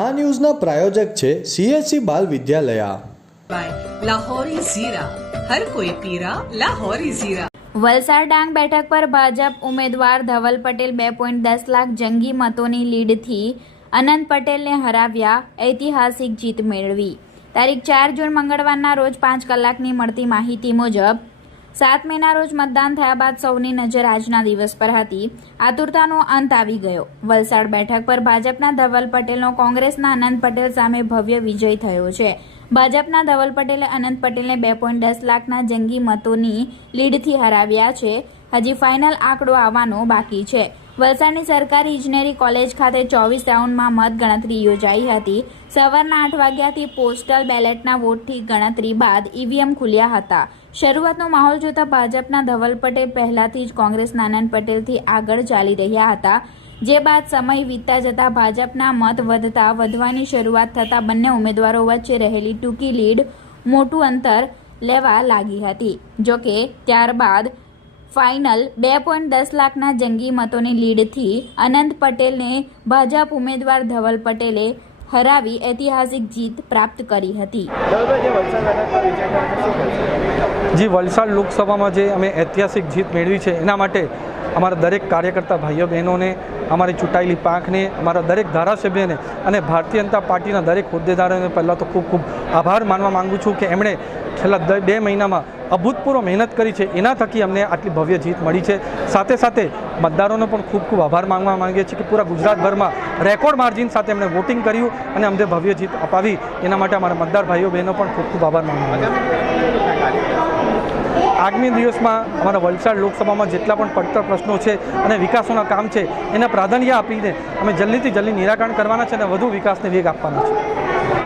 આ ન્યૂઝના પ્રાયોજક છે સીએસસી બાલ વિદ્યાલયા. લાહોરી ઝીરા. લાહોરી વલસાડ ડાંગ બેઠક પર ભાજપ ઉમેદવાર ધવલ પટેલ બે પોઈન્ટ દસ લાખ જંગી મતોની લીડથી અનંત પટેલને હરાવ્યા ઐતિહાસિક જીત મેળવી. તારીખ ચાર જૂન મંગળવારના રોજ પાંચ કલાકની મળતી માહિતી મુજબ સાત મેના રોજ મતદાન થયા બાદ સૌની નજર આજના દિવસ પર હતી. આતુરતાનો અંત આવી ગયો. વલસાડ બેઠક પર ભાજપના ધવલ પટેલનો કોંગ્રેસના અનંત પટેલ સામે ભવ્ય વિજય થયો છે. ભાજપના ધવલ પટેલે અનંત પટેલને બે પોઈન્ટ દસ લાખના જંગી મતોની લીડથી હરાવ્યા છે. હજી ફાઇનલ આંકડો આવવાનો બાકી છે. વલસાડની સરકારી ઇજનેરી કોલેજ ખાતે ચોવીસ રાઉન્ડમાં મતગણતરી યોજાઈ હતી. સવારના આઠ વાગ્યાથી પોસ્ટલ બેલેટના વોટથી ગણતરી બાદ ઈવીએમ ખુલ્યા હતા. શરૂઆતનો માહોલ જોતા ભાજપના ધવલ પટેલ પહેલાથી જ કોંગ્રેસના આનંદ પટેલથી આગળ ચાલી રહ્યા હતા. જે બાદ સમય વીતતા જતા ભાજપના મત વધતા વધવાની શરૂઆત થતાં બંને ઉમેદવારો વચ્ચે રહેલી ટૂંકી લીડ મોટું અંતર લેવા લાગી હતી. જોકે ત્યારબાદ ફાઇનલ બે પોઈન્ટ દસ લાખના જંગી મતોની લીડથી અનંત પટેલને ભાજપ ઉમેદવાર ધવલ પટેલે હરાવી ઐતિહાસિક જીત પ્રાપ્ત કરી હતી. જે, વલસાડ લોકસભામાં જે અમે ઐતિહાસિક જીત મેળવી છે, એના માટે અમારા દરેક કાર્યકર્તા ભાઈઓ બહેનોને, અમારી ચૂંટાયેલી પાંખને, અમારા દરેક ધારાસભ્યને અને ભારતીય જનતા પાર્ટીના દરેક હોદ્દેદારોને પહેલાં તો ખૂબ ખૂબ આભાર માનવા માગું છું કે એમણે છેલ્લા બે મહિનામાં અભૂતપૂર્વ મહેનત કરી છે, એના થકી અમને આટલી ભવ્ય જીત મળી છે સાથે સાથે મતદારોનો પણ ખૂબ ખૂબ આભાર માગવા માંગીએ છીએ કે પૂરા ગુજરાતભરમાં રેકોર્ડ માર્જિન સાથે એમણે વોટિંગ કર્યું અને અમને ભવ્ય જીત અપાવી એના માટે અમારા મતદાર ભાઈઓ બહેનો પણ ખૂબ ખૂબ આભાર માનવા છીએ. આગામી દિવસમાં અમારા વલસાડ લોકસભામાં જેટલા પણ પડતર પ્રશ્નો છે અને વિકાસોના કામ છે, એને પ્રાધાન્ય આપીને અમે જલ્દીથી જલ્દી નિરાકરણ કરવાના છે અને વધુ વિકાસને વેગ આપવાના છે.